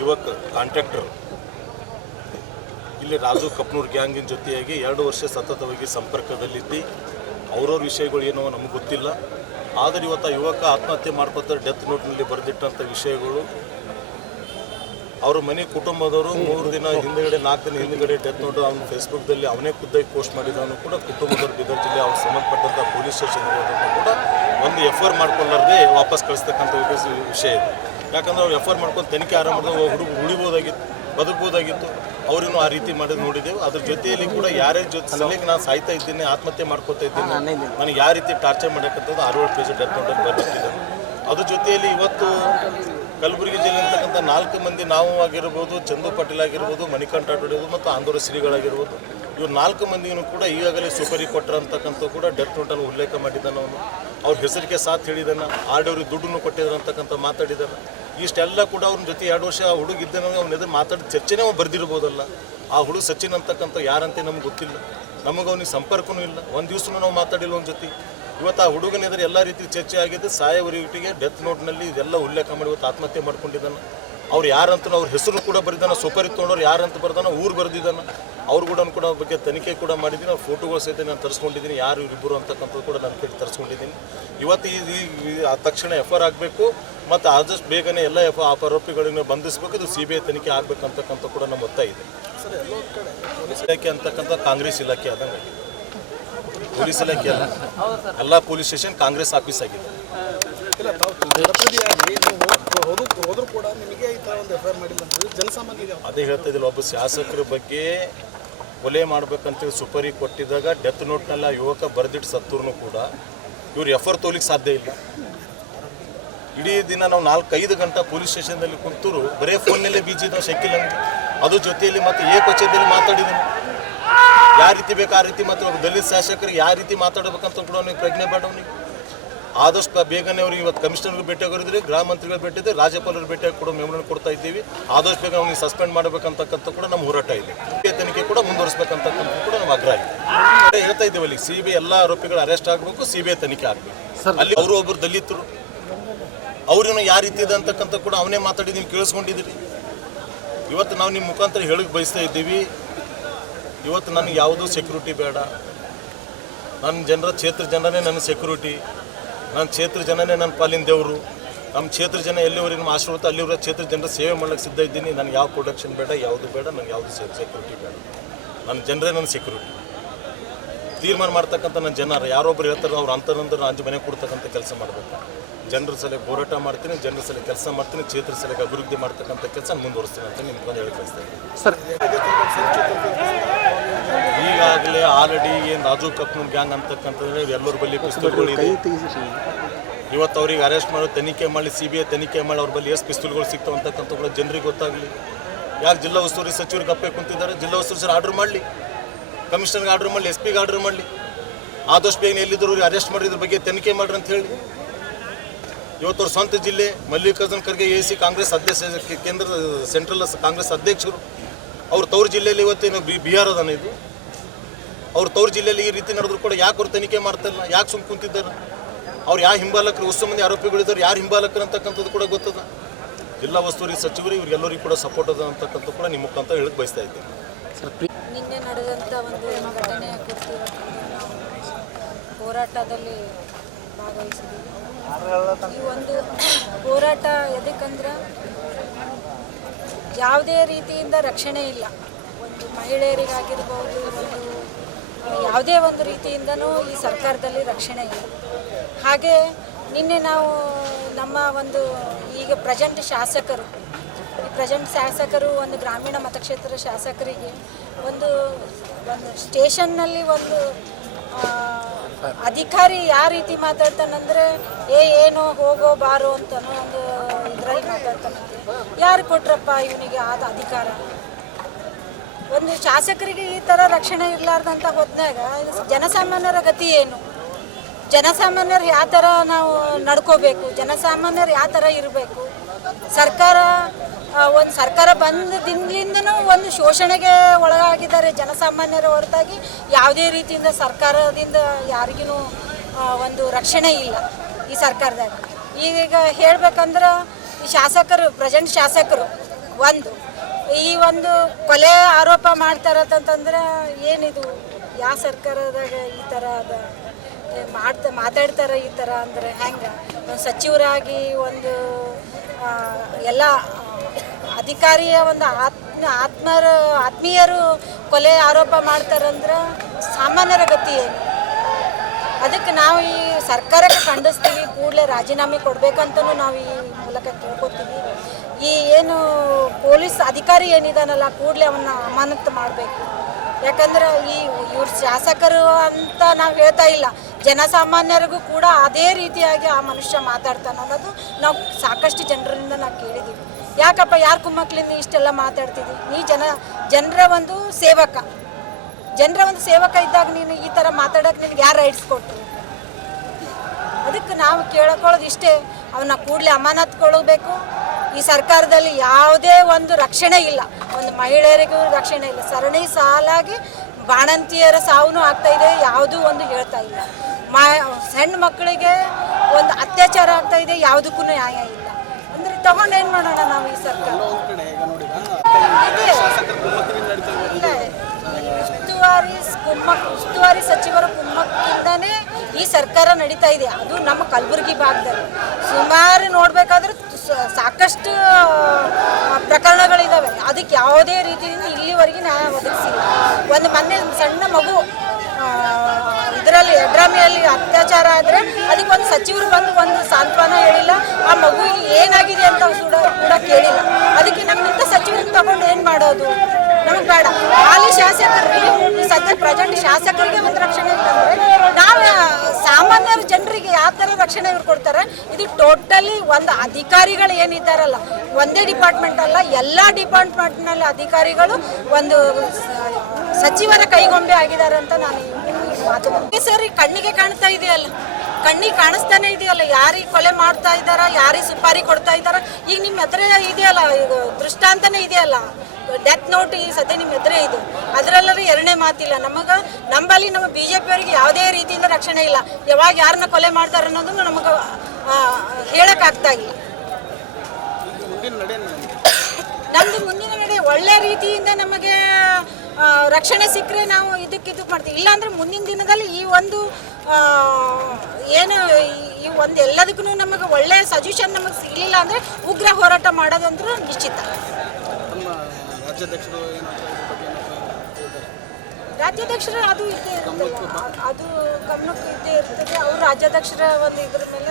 ಯುವಕ ಕಾಂಟ್ರಾಕ್ಟರ್. ಇಲ್ಲಿ ರಾಜು ಕಪ್ನೂರ್ ಗ್ಯಾಂಗಿನ ಜೊತೆಯಾಗಿ ಎರಡು ವರ್ಷ ಸತತವಾಗಿ ಸಂಪರ್ಕದಲ್ಲಿದ್ದು. ಅವ್ರವ್ರ ವಿಷಯಗಳು ಏನೋ ನಮಗೆ ಗೊತ್ತಿಲ್ಲ. ಆದರೆ ಇವತ್ತು ಯುವಕ ಆತ್ಮಹತ್ಯೆ ಮಾಡ್ಕೊತಾರೆ ಡೆತ್ ನೋಟ್ನಲ್ಲಿ ಬರೆದಿಟ್ಟಂಥ ವಿಷಯಗಳು. ಅವ್ರ ಮನೆ ಕುಟುಂಬದವರು ಮೂರು ದಿನ ಹಿಂದುಗಡೆ, ನಾಲ್ಕು ದಿನ ಹಿಂದುಗಡೆ ಡೆತ್ ನೋಟ್ ಅವನು ಫೇಸ್ಬುಕ್ದಲ್ಲಿ ಅವನೇ ಖುದ್ದಾಗಿ ಪೋಸ್ಟ್ ಮಾಡಿದವನು ಕೂಡ ಕುಟುಂಬದವರು ಬೀದರ್ ಜಿಲ್ಲೆ ಅವ್ರಿಗೆ ಸಂಬಂಧಪಟ್ಟಂಥ ಪೊಲೀಸ್ ಸ್ಟೇಷನ್ ಕೂಡ ಒಂದು ಎಫ್ ಐ ಆರ್ ಮಾಡ್ಕೊಳ್ಳಾರ್ದೆ ವಾಪಸ್ ಕಳಿಸ್ತಕ್ಕಂಥ ವಿಷಯ ಇದೆ. ಯಾಕಂದ್ರೆ ಅವ್ರು ಎಫ್ ಆರ್ ಮಾಡ್ಕೊಂಡು ತನಿಖೆ ಆರಂಭ ಹುಡುಗ ಉಳಿಬೋದಾಗಿತ್ತು ಬದುಕಬಹುದಾಗಿತ್ತು ಅವ್ರಿಗೂ ಆ ರೀತಿ ಮಾಡೋದು ನೋಡಿದ್ದೇವೆ ಅದ್ರ ಜೊತೆಯಲ್ಲಿ ಕೂಡ ಯಾರೇ ಜೊತೆ ಸಲಹೆಗೆ ನಾನು ಸಾಯ್ತಾ ಇದ್ದೀನಿ ಆತ್ಮಹತ್ಯೆ ಮಾಡ್ಕೋತಾ ಇದ್ದೀನಿ ನನಗೆ ಯಾವ ರೀತಿ ಟಾರ್ಚರ್ ಮಾಡಕ್ಕಂಥದ್ದು ಅರವತ್ತು ಪೇಜ್ ಡೆತ್ ನೋಟಲ್ಲಿ ಬರ್ತಿದ್ದೆ ಅದ್ರ ಜೊತೆಯಲ್ಲಿ ಇವತ್ತು ಕಲಬುರಗಿ ಜಿಲ್ಲೆ ಅಂತಕ್ಕಂಥ ನಾಲ್ಕು ಮಂದಿ ನಾವು ಆಗಿರ್ಬೋದು ಚಂದು ಪಾಟೀಲ್ ಆಗಿರ್ಬೋದು ಮಣಿಕಂಠ ಆಗಿರ್ಬೋದು ಮತ್ತು ಆಂದೋರ ಶ್ರೀಗಳಾಗಿರ್ಬೋದು. ಇವ್ರು ನಾಲ್ಕು ಮಂದಿನೂ ಕೂಡ ಈಗಾಗಲೇ ಸುಪರಿ ಕೊಟ್ಟರಂತಕ್ಕಂಥ ಕೂಡ ಡೆತ್ ನೋಟನ್ನು ಉಲ್ಲೇಖ ಮಾಡಿದ್ದಾನೆ ಅವನು. ಅವ್ರ ಹೆಸರಿಗೆ ಸಾಥ್ ಹೇಳಿದಾನೆ ಆಡೋರಿಗೆ ದುಡ್ಡನ್ನು ಕೊಟ್ಟಿದ್ದಾರೆ ಅಂತಕ್ಕಂಥ ಮಾತಾಡಿದಾನ ಇಷ್ಟೆಲ್ಲ ಕೂಡ ಅವ್ರ ಜೊತೆ ಎರಡು ವರ್ಷ ಆ ಹುಡುಗ ಇದ್ದಾನೆ ಅವ್ನ ಎದುರು ಮಾತಾಡಿ ಚರ್ಚೆನೇ ಅವ್ನು ಬರೆದಿರ್ಬೋದಲ್ಲ. ಆ ಹುಡುಗ ಸಚಿನ್ ಅಂತಕ್ಕಂಥ ಯಾರಂತೆ ನಮ್ಗೆ ಗೊತ್ತಿಲ್ಲ. ನಮಗೆ ಅವ್ನಿಗೆ ಸಂಪರ್ಕನೂ ಇಲ್ಲ. ಒಂದು ದಿವಸನೂ ನಾವು ಮಾತಾಡಿಲ್ಲ ಒಂದು ಜೊತೆ. ಇವತ್ತು ಆ ಹುಡುಗನ ಎದುರು ಎಲ್ಲ ರೀತಿ ಚರ್ಚೆ ಆಗಿದೆ ಸಾಯವರಿಗಿಟ್ಟಿಗೆ ಡೆತ್ ನೋಟ್ನಲ್ಲಿ ಇದೆಲ್ಲ ಉಲ್ಲೇಖ ಮಾಡಿ ಇವತ್ತು ಆತ್ಮಹತ್ಯೆ ಮಾಡ್ಕೊಂಡಿದ್ದಾನೆ. ಅವ್ರು ಯಾರಂತ ಅವ್ರ ಹೆಸರು ಕೂಡ ಬರೆದಾನ ಸುಪರಿ ತೊಗೊಂಡವ್ರು ಯಾರಂತ ಬರ್ದಾನ ಊರು ಬರೆದಿದ್ದಾನ. ಅವ್ರು ಕೂಡ ಕೂಡ ಅವ್ರ ಬಗ್ಗೆ ತನಿಖೆ ಕೂಡ ಮಾಡಿದ್ದೀನಿ. ಅವ್ರ ಫೋಟೋಗಳು ಸಹಿತ ನಾನು ತರಿಸ್ಕೊಂಡಿದ್ದೀನಿ. ಯಾರು ಇಬ್ಬರು ಅಂತಕ್ಕಂಥದ್ದು ಕೂಡ ನಾನು ಕೇಳಿ ತರಿಸ್ಕೊಂಡಿದ್ದೀನಿ. ಇವತ್ತು ಈ ತಕ್ಷಣ ಎಫ್ ಆರ್ ಆಗಬೇಕು. ಮತ್ತು ಆದಷ್ಟು ಬೇಗನೆ ಎಲ್ಲ ಎಫ್ ಆರೋಪಿಗಳನ್ನ ಬಂಧಿಸಬೇಕು. ಇದು ಸಿ ಬಿ ಐ ತನಿಖೆ ಆಗಬೇಕಂತಕ್ಕಂಥ ಕೂಡ ನಮ್ಮ ಒತ್ತಾಯ ಇದೆ. ಪೊಲೀಸ್ ಇಲಾಖೆ ಅಂತಕ್ಕಂಥ ಕಾಂಗ್ರೆಸ್ ಇಲಾಖೆ ಆದಂಗೆ. ಪೊಲೀಸ್ ಇಲಾಖೆ ಅಲ್ಲ. ಎಲ್ಲ ಪೊಲೀಸ್ ಸ್ಟೇಷನ್ ಕಾಂಗ್ರೆಸ್ ಆಫೀಸ್ ಆಗಿದೆ. ಅದೇ ಹೇಳ್ತಾ ಇದ್ದಿಲ್ಲ ಒಬ್ಬ ಶಾಸಕರ ಬಗ್ಗೆ ಕೊಲೆ ಮಾಡ್ಬೇಕಂತೇಳಿ ಸುಪರಿ ಕೊಟ್ಟಿದ್ದಾಗ ಡೆತ್ ನೋಟ್ನೆಲ್ಲ ಯುವಕ ಬರೆದಿಟ್ಟು ಸತ್ತೂರ್ನು ಕೂಡ. ಇವ್ರು ಎಫರ್ ತೋಲಿಕ್ಕೆ ಸಾಧ್ಯ ಇಲ್ಲ. ಇಡೀ ದಿನ ನಾವು ನಾಲ್ಕೈದು ಗಂಟೆ ಪೊಲೀಸ್ ಸ್ಟೇಷನ್ದಲ್ಲಿ ಕುಂತರು, ಬರೇ ಫೋನ್ನಲ್ಲೇ ಬೀಜಿ ನಾವು ಶಕ್ಕಿಲ್ಲ ಅದ್ರ ಅದು ಜೊತೆಯಲ್ಲಿ ಮತ್ತೆ ಏಕವಚನದಲ್ಲಿ ಮಾತಾಡಿದನು ಯಾವ ರೀತಿ ಬೇಕು ಆ ರೀತಿ ಮತ್ತು ದಲಿತ ಶಾಸಕರಿಗೆ ಯಾವ ರೀತಿ ಮಾತಾಡಬೇಕಂತ ಕೂಡ ಅವ್ನಿಗೆ ಪ್ರಜ್ಞೆ ಬೇಡ ಆದಷ್ಟು ಬೇಗನೆ ಅವ್ರಿಗೆ ಇವತ್ತು ಕಮಿಷನರ್ಗೆ ಭೇಟಿ ಆಗೋರಿದ್ರೆ ಗ್ರಾಮ ಮಂತ್ರಿಗಳು ಭೇಟಿ ಇದೆ ರಾಜ್ಯಪಾಲರು ಭೇಟಿಯಾಗಿ ಕೂಡ ಮೆಮೊರನ್ನು ಕೊಡ್ತಾ ಇದ್ದೀವಿ. ಆದಷ್ಟು ಬೇಗ ಅವ್ನಿಗೆ ಸಸ್ಪೆಂಡ್ ಮಾಡಬೇಕಂತಕ್ಕಂಥ ಕೂಡ ನಮ್ಮ ಹೋರಾಟ ಇದೆ. ತನಿಖೆ ಕೂಡ ಮುಂದುವರಿಸಬೇಕಂತಕ್ಕಂಥ ಕೂಡ ನಮ್ಮ ಆಗ್ರಹ ಇದೆ. ಹೇಳ್ತಾ ಇದ್ದೀವಿ ಅಲ್ಲಿ ಸಿ ಬಿ ಎಲ್ಲ ಆರೋಪಿಗಳು ಅರೆಸ್ಟ್ ಆಗಬೇಕು ಸಿ ಬಿ ಐ ತನಿಖೆ ಆಗಬೇಕು. ಅಲ್ಲಿ ಅವರು ಒಬ್ಬರು ದಲಿತರು. ಅವ್ರೇನು ಯಾವ ರೀತಿ ಇದೆ ಅಂತಕ್ಕಂಥ ಕೂಡ ಅವನೇ ಮಾತಾಡಿ ನೀವು ಕೇಳಿಸ್ಕೊಂಡಿದ್ದೀರಿ. ಇವತ್ತು ನಾವು ನಿಮ್ಮ ಮುಖಾಂತರ ಹೇಳಕ್ಕೆ ಬಯಸ್ತಾ ಇದ್ದೀವಿ. ಇವತ್ತು ನನಗೆ ಯಾವುದೂ ಸೆಕ್ಯೂರಿಟಿ ಬೇಡ. ನನ್ನ ಜನರ ಕ್ಷೇತ್ರ ಜನರೇ ನನ್ನ ಸೆಕ್ಯೂರಿಟಿ ನನ್ನ ಕ್ಷೇತ್ರ ಜನನೇ ನನ್ನ ಪಾಲಿನ ದೇವರು. ನಮ್ಮ ಕ್ಷೇತ್ರ ಜನ ಎಲ್ಲಿವರೆಗೆ ಆಶೀರ್ವಾದ ಅಲ್ಲಿವರ ಕ್ಷೇತ್ರ ಜನರ ಸೇವೆ ಮಾಡ್ಲಿಕ್ಕೆ ಸಿದ್ಧ ಇದ್ದೀನಿ. ನನಗೆ ಯಾವ ಪ್ರೊಡಕ್ಷನ್ ಬೇಡ, ಯಾವುದು ಬೇಡ, ನನಗೆ ಯಾವುದು ಸೆಕ್ಯೂರಿಟಿ ಬೇಡ. ನನ್ನ ಜನರೇ ನನ್ನ ಸೆಕ್ಯೂರಿಟಿ ತೀರ್ಮಾನ ಮಾಡ್ತಕ್ಕಂಥ ನನ್ನ ಜನರು ಯಾರೊಬ್ಬರು ಹೇಳ್ತಾರೆ ಅವ್ರು ಅಂತರಂದ್ರೆ ಅಂಜು ಮನೆ ಕೊಡ್ತಕ್ಕಂಥ ಕೆಲಸ ಮಾಡಬೇಕು. ಜನರ ಸಲ ಹೋರಾಟ ಮಾಡ್ತೀನಿ ಜನರ ಸಲ ಕೆಲಸ ಮಾಡ್ತೀನಿ ಕ್ಷೇತ್ರ ಸಲ ಅಭಿವೃದ್ಧಿ ಮಾಡ್ತಕ್ಕಂಥ ಕೆಲಸ ಮುಂದುವರಿಸ್ತೀನಿ ಅಂತ ನಿಮ್ಗೆ ಹೇಳಿ ಕಳಿಸ್ತಾ ಇದ್ದೀನಿ. ಈಗಾಗಲೇ ಆಲ್ರೆಡಿ ಏನು ರಾಜು ಕಪ್ನೂರ್ ಗ್ಯಾಂಗ್ ಅಂತಕ್ಕಂಥದ್ದು ಎಲ್ಲರ ಬಳಿ ಪಿಸ್ತೂಲ್ಗಳು ಇವತ್ತು ಅವ್ರಿಗೆ ಅರೆಸ್ಟ್ ಮಾಡಿ ತನಿಖೆ ಮಾಡಿ ಸಿ ಬಿ ಐ ತನಿಖೆ ಮಾಡಿ ಅವ್ರ ಬಳಿ ಎಷ್ಟು ಪಿಸ್ತೂಲ್ಗಳು ಸಿಗ್ತಾವೆ ಅಂತಕ್ಕಂಥ ಕೂಡ ಜನರಿಗೆ ಗೊತ್ತಾಗಲಿ. ಯಾಕೆ ಜಿಲ್ಲಾ ಉಸ್ತುವಾರಿ ಸಚಿವರು ಕಪ್ಪೆ ಕುಂತಿದ್ದಾರೆ? ಜಿಲ್ಲಾ ಉಸ್ತುವಾರಿ ಸರ್ ಆರ್ಡರ್ ಮಾಡಲಿ. ಕಮಿಷನರ್ಗೆ ಆರ್ಡರ್ ಮಾಡಲಿ, ಎಸ್ ಪಿಗೆ ಆರ್ಡರ್ ಮಾಡಲಿ. ಆದಷ್ಟು ಬೇಗ ಎಲ್ಲಿದ್ದರು ಅವ್ರಿಗೆ ಅರೆಸ್ಟ್ ಮಾಡಿ ಇದ್ರ ಬಗ್ಗೆ ತನಿಖೆ ಮಾಡ್ರಿ ಅಂತ ಹೇಳಿ. ಇವತ್ತು ಅವ್ರ ಸ್ವಂತ ಜಿಲ್ಲೆ, ಮಲ್ಲಿಕಾರ್ಜುನ್ ಖರ್ಗೆ ಎ ಸಿ ಕಾಂಗ್ರೆಸ್ ಅಧ್ಯಕ್ಷ, ಕೇಂದ್ರ ಸೆಂಟ್ರಲ್ ಕಾಂಗ್ರೆಸ್ ಅಧ್ಯಕ್ಷರು. ಅವ್ರ ತವ್ರ ಜಿಲ್ಲೆಯಲ್ಲಿ ಇವತ್ತೇನು ಬಿ ಬಿಹಾರ ಅದಾನ ಇದು. ಅವ್ರ ತವ್ರ ಜಿಲ್ಲೆಯಲ್ಲಿ ಈ ರೀತಿ ನಡೆದ್ರು ಕೂಡ ಯಾಕೆ ಅವ್ರು ತನಿಖೆ ಮಾಡ್ತಾಯಿಲ್ಲ ಯಾಕೆ ಸುಮ್ ಕುಂತಿದ್ದಾರೆ? ಅವ್ರು ಯಾವ ಹಿಂಬಾಲಕರು ಹೊಸ ಮಂದಿ ಆರೋಪಿಗಳಿದ್ದಾರೆ ಯಾರು ಹಿಂಬಾಲಕರು ಅಂತಕ್ಕಂಥದ್ದು ಕೂಡ ಗೊತ್ತದ. ಜಿಲ್ಲಾ ಉಸ್ತುವಾರಿ ಸಚಿವರು ಇವ್ರಿಗೆಲ್ಲರಿಗೂ ಕೂಡ ಸಪೋರ್ಟ್ ಅದ ಅಂತಕ್ಕಂಥ ಕೂಡ ನಿಮ್ಮ ಮುಖಾಂತರ ಹೇಳಕ್ಕೆ ಬಯಸ್ತಾ ಇದ್ದೀನಿ. ನಿನ್ನೆ ನಡೆದಂಥ ಒಂದು ಘಟನೆ ಕುರಿತು ಹೋರಾಟದಲ್ಲಿ ಭಾಗವಹಿಸಿದ್ದೀವಿ. ಈ ಒಂದು ಹೋರಾಟ ಎದಕ್ಕಂದ್ರೆ ಯಾವುದೇ ರೀತಿಯಿಂದ ರಕ್ಷಣೆ ಇಲ್ಲ. ಒಂದು ಮಹಿಳೆಯರಿಗಾಗಿರ್ಬೋದು, ಒಂದು ಯಾವುದೇ ಒಂದು ರೀತಿಯಿಂದನೂ ಈ ಸರ್ಕಾರದಲ್ಲಿ ರಕ್ಷಣೆ ಇಲ್ಲ. ಹಾಗೆ ನಿನ್ನೆ ನಾವು ನಮ್ಮ ಒಂದು ಈಗ ಪ್ರೆಸೆಂಟ್ ಶಾಸಕರು ಪ್ರೆಸೆಂಟ್ ಶಾಸಕರು, ಒಂದು ಗ್ರಾಮೀಣ ಮತಕ್ಷೇತ್ರ ಶಾಸಕರಿಗೆ ಒಂದು ಒಂದು ಸ್ಟೇಷನ್ನಲ್ಲಿ ಒಂದು ಅಧಿಕಾರಿ ಯಾವ ರೀತಿ ಮಾತಾಡ್ತಾನಂದ್ರೆ, ಏ, ಏನೋ ಹೋಗೋ, ಬಾರೋ ಅಂತ ಒಂದು ಇದರಲ್ಲಿ ಮಾತಾಡ್ತಾನಂತೆ. ಯಾರು ಕೊಟ್ರಪ್ಪ ಇವನಿಗೆ ಆದ ಅಧಿಕಾರ? ಒಂದು ಶಾಸಕರಿಗೆ ಈ ಥರ ರಕ್ಷಣೆ ಇರಲಾರ್ದಂತ ಹೋದ್ನಾಗ ಜನಸಾಮಾನ್ಯರ ಗತಿ ಏನು? ಜನಸಾಮಾನ್ಯರು ಯಾವ ಥರ ನಾವು ನಡ್ಕೋಬೇಕು? ಜನಸಾಮಾನ್ಯರು ಯಾವ ಥರ ಇರಬೇಕು? ಸರ್ಕಾರ ಒಂದು ಸರ್ಕಾರ ಬಂದ ದಿನದಿಂದನೂ ಒಂದು ಶೋಷಣೆಗೆ ಒಳಗಾಗಿದ್ದಾರೆ ಜನಸಾಮಾನ್ಯರ ಹೊರತಾಗಿ. ಯಾವುದೇ ರೀತಿಯಿಂದ ಸರ್ಕಾರದಿಂದ ಯಾರಿಗೂ ಒಂದು ರಕ್ಷಣೆ ಇಲ್ಲ ಈ ಸರ್ಕಾರದಾಗ. ಈಗ ಹೇಳ್ಬೇಕಂದ್ರೆ ಈ ಶಾಸಕರು ಪ್ರೆಸೆಂಟ್ ಶಾಸಕರು ಒಂದು, ಈ ಒಂದು ಕೊಲೆ ಆರೋಪ ಮಾಡ್ತಾರಂತಂದ್ರೆ ಏನಿದು? ಯಾವ ಸರ್ಕಾರದಾಗ ಈ ಥರ ಅದ? ಮಾಡ್ತ, ಮಾತಾಡ್ತಾರೆ ಈ ಥರ ಅಂದರೆ ಹೆಂಗೆ? ಒಂದು ಸಚಿವರಾಗಿ ಒಂದು ಎಲ್ಲ ಅಧಿಕಾರಿಯ ಒಂದು ಆತ್ಮ ಆತ್ಮರ ಆತ್ಮೀಯರು ಕೊಲೆ ಆರೋಪ ಮಾಡ್ತಾರಂದ್ರೆ ಸಾಮಾನ್ಯರ ಗತಿ ಏನು? ಅದಕ್ಕೆ ನಾವು ಈ ಸರ್ಕಾರಕ್ಕೆ ಖಂಡಿಸ್ತೀವಿ, ಕೂಡಲೇ ರಾಜೀನಾಮೆ ಕೊಡಬೇಕಂತಲೂ ನಾವು ಈ ಮೂಲಕ ಕೇಳ್ಕೊತೀವಿ ಈ ಏನು ಪೊಲೀಸ್ ಅಧಿಕಾರಿ ಏನಿದಾನಲ್ಲ, ಕೂಡಲೇ ಅವನ್ನ ಅಮಾನತು ಮಾಡಬೇಕು. ಯಾಕಂದ್ರೆ ಈ ಇವ್ರ ಶಾಸಕರು ಅಂತ ನಾವು ಹೇಳ್ತಾ ಇಲ್ಲ. ಜನಸಾಮಾನ್ಯರಿಗೂ ಕೂಡ ಅದೇ ರೀತಿಯಾಗಿ ಆ ಮನುಷ್ಯ ಮಾತಾಡ್ತಾನೆ ಅನ್ನೋದು ನಾವು ಸಾಕಷ್ಟು ಜನರಿಂದ ನಾವು ಕೇಳಿದ್ದೀವಿ. ಯಾಕಪ್ಪ, ಯಾರ ಕುಮ್ಮಕ್ಕಳಿಂದ ಇಷ್ಟೆಲ್ಲ ಮಾತಾಡ್ತಿದ್ವಿ ನೀ ಜನ, ಜನರ ಒಂದು ಸೇವಕ. ಜನರ ಒಂದು ಸೇವಕ ಇದ್ದಾಗ ನೀನು ಈ ಥರ ಮಾತಾಡೋಕೆ ನಿನಗೆ ಯಾರು ರೈಟ್ಸ್ ಕೊಟ್ಟರು ಅದಕ್ಕೆ ನಾವು ಕೇಳ್ಕೊಳ್ಳೋದು ಇಷ್ಟೇ. ಅವನ್ನ ಕೂಡಲೇ ಅಮಾನತ್ಕೊಳ್ಬೇಕು ಈ ಸರ್ಕಾರದಲ್ಲಿ ಯಾವುದೇ ಒಂದು ರಕ್ಷಣೆ ಇಲ್ಲ. ಒಂದು ಮಹಿಳೆಯರಿಗೂ ರಕ್ಷಣೆ ಇಲ್ಲ. ಸರಣಿ ಸಾಲಾಗಿ ಬಾಣಂತಿಯರ ಸಾವು ಆಗ್ತಾ ಇದೆ, ಯಾವುದೂ ಒಂದು ಹೇಳ್ತಾ ಇಲ್ಲ. ಮಾ, ಸಣ್ಣ ಮಕ್ಕಳಿಗೆ ಒಂದು ಅತ್ಯಾಚಾರ ಆಗ್ತಾ ಇದೆ, ಯಾವುದಕ್ಕೂ ನ್ಯಾಯ ಇಲ್ಲ. ಅಂದ್ರೆ ತಗೊಂಡು ಏನು ಮಾಡೋಣ ನಾವು ಈ ಸರ್ಕಾರ? ಉಸ್ತುವಾರಿ ಕುಮ್ಮಕ್ ಉಸ್ತುವಾರಿ ಸಚಿವರ ಕುಮ್ಮಕ್ಕಿಂದಾನೇ ಈ ಸರ್ಕಾರ ನಡೀತಾ ಇದೆ. ಅದು ನಮ್ಮ ಕಲಬುರಗಿ ಭಾಗದಲ್ಲಿ. ಸುಮಾರು ನೋಡಬೇಕಾದ್ರೆ ಸಾಕಷ್ಟು ಪ್ರಕರಣಗಳಿದ್ದಾವೆ ಅದಕ್ಕೆ ಯಾವುದೇ ರೀತಿಯಿಂದ ಇಲ್ಲಿವರೆಗೆ ನ್ಯಾಯ ಒದಗಿಸಿಲ್ಲ. ಒಂದು ಮೊನ್ನೆ ಸಣ್ಣ ಮಗು ಯಡ್ರಾಮಿಯಲ್ಲಿ ಅತ್ಯಾಚಾರ ಆದರೆ ಅದಕ್ಕೆ ಒಂದು ಸಚಿವರು ಬಂದು ಒಂದು ಸಾಂತ್ವನ ಹೇಳಿಲ್ಲ. ಆ ಮಗುವಿಗೆ ಏನಾಗಿದೆ ಅಂತ ಕೂಡ ಕೂಡ ಕೇಳಿಲ್ಲ. ಅದಕ್ಕೆ ನಮ್ಮಿಂದ ಸಚಿವರು ತಗೊಂಡು ಏನು ಮಾಡೋದು? ನಮಗೆ ಬೇಡ. ಹಾಲಿ ಶಾಸಕರಿಗೆ ಸದ್ಯ ಪ್ರೆಸೆಂಟ್ ಶಾಸಕರಿಗೆ ಒಂದು ರಕ್ಷಣೆ ಇತ್ತಂದ್ರೆ ನಾವು ಸಾಮಾನ್ಯ ಜನರಿಗೆ ಯಾವ ಥರ ರಕ್ಷಣೆ ಇವ್ರು ಕೊಡ್ತಾರೆ? ಇದು ಟೋಟಲಿ ಒಂದು ಅಧಿಕಾರಿಗಳು ಏನಿದ್ದಾರಲ್ಲ ಒಂದೇ ಡಿಪಾರ್ಟ್ಮೆಂಟ್ ಅಲ್ಲ, ಎಲ್ಲ ಡಿಪಾರ್ಟ್ಮೆಂಟ್ನಲ್ಲಿ ಅಧಿಕಾರಿಗಳು ಒಂದು ಸಚಿವರ ಕೈಗೊಂಬೆ ಆಗಿದ್ದಾರೆ ಅಂತ ನಾನು ಈ ಸರಿ ಕಣ್ಣಿಗೆ ಕಾಣ್ತಾ ಇದೆಯಲ್ಲ? ಕಣ್ಣಿಗೆ ಕಾಣಿಸ್ತಾನೆ ಇದೆಯಲ್ಲ? ಯಾರಿಗೆ ಕೊಲೆ ಮಾಡ್ತಾ ಇದ್ದಾರ? ಯಾರಿಗೆ ಸುಪಾರಿ ಕೊಡ್ತಾ ಇದ್ದಾರ? ಈಗ ನಿಮ್ಮ ಹತ್ರ ಇದೆಯಲ್ಲ ಈಗ ದೃಷ್ಟಾಂತನೇ ಇದೆಯಲ್ಲ? ಡೆತ್ ನೋಟ್ ಈ ಸದ್ಯ ನಿಮ್ಮ ಹತ್ರ ಇದು. ಅದರಲ್ಲರೂ ಎರಡನೇ ಮಾತಿಲ್ಲ. ನಮಗೆ ನಂಬಲ್ಲಿ ನಮ್ಮ ಬಿ ಜೆ ಪಿಯವರಿಗೆ ಯಾವುದೇ ರೀತಿಯಿಂದ ರಕ್ಷಣೆ ಇಲ್ಲ. ಯಾವಾಗ ಯಾರನ್ನ ಕೊಲೆ ಮಾಡ್ತಾರೆ ಅನ್ನೋದನ್ನು ನಮಗೆ ಹೇಳೋಕ್ಕಾಗ್ತಾ ಇಲ್ಲ. ಈಗ ಮುಂದಿನ ನಡೆ ನಮ್ದು ಮುಂದಿನ ನಡೆ ಒಳ್ಳೆ ರೀತಿಯಿಂದ ನಮಗೆ ರಕ್ಷಣೆ ಸಿಕ್ಕರೆ ನಾವು ಇದಕ್ಕೆ ಇದಕ್ಕೆ ಮಾಡ್ತೀವಿ ಇಲ್ಲಾಂದ್ರೆ ಮುಂದಿನ ದಿನದಲ್ಲಿ ಈ ಒಂದು ಏನು ಈ- ಒಂದು ಎಲ್ಲದಕ್ಕೂ ನಮಗೆ ಒಳ್ಳೆಯ ಸಜೆಷನ್ ನಮಗೆ ಸಿಗಲಿಲ್ಲ ಅಂದರೆ ಉಗ್ರ ಹೋರಾಟ ಮಾಡೋದಂದ್ರೂ ನಿಶ್ಚಿತ? ರಾಜ್ಯಾಧ್ಯಕ್ಷರು ಅದು ಇದ್ದೇ ಇರ್ತದೆ ಅದು ಗಮನಕ್ಕೆ ಇದ್ದೇ ಇರ್ತದೆ ಅವರು ರಾಜ್ಯಾಧ್ಯಕ್ಷರ ಒಂದು ಇದ್ರ ಮೇಲೆ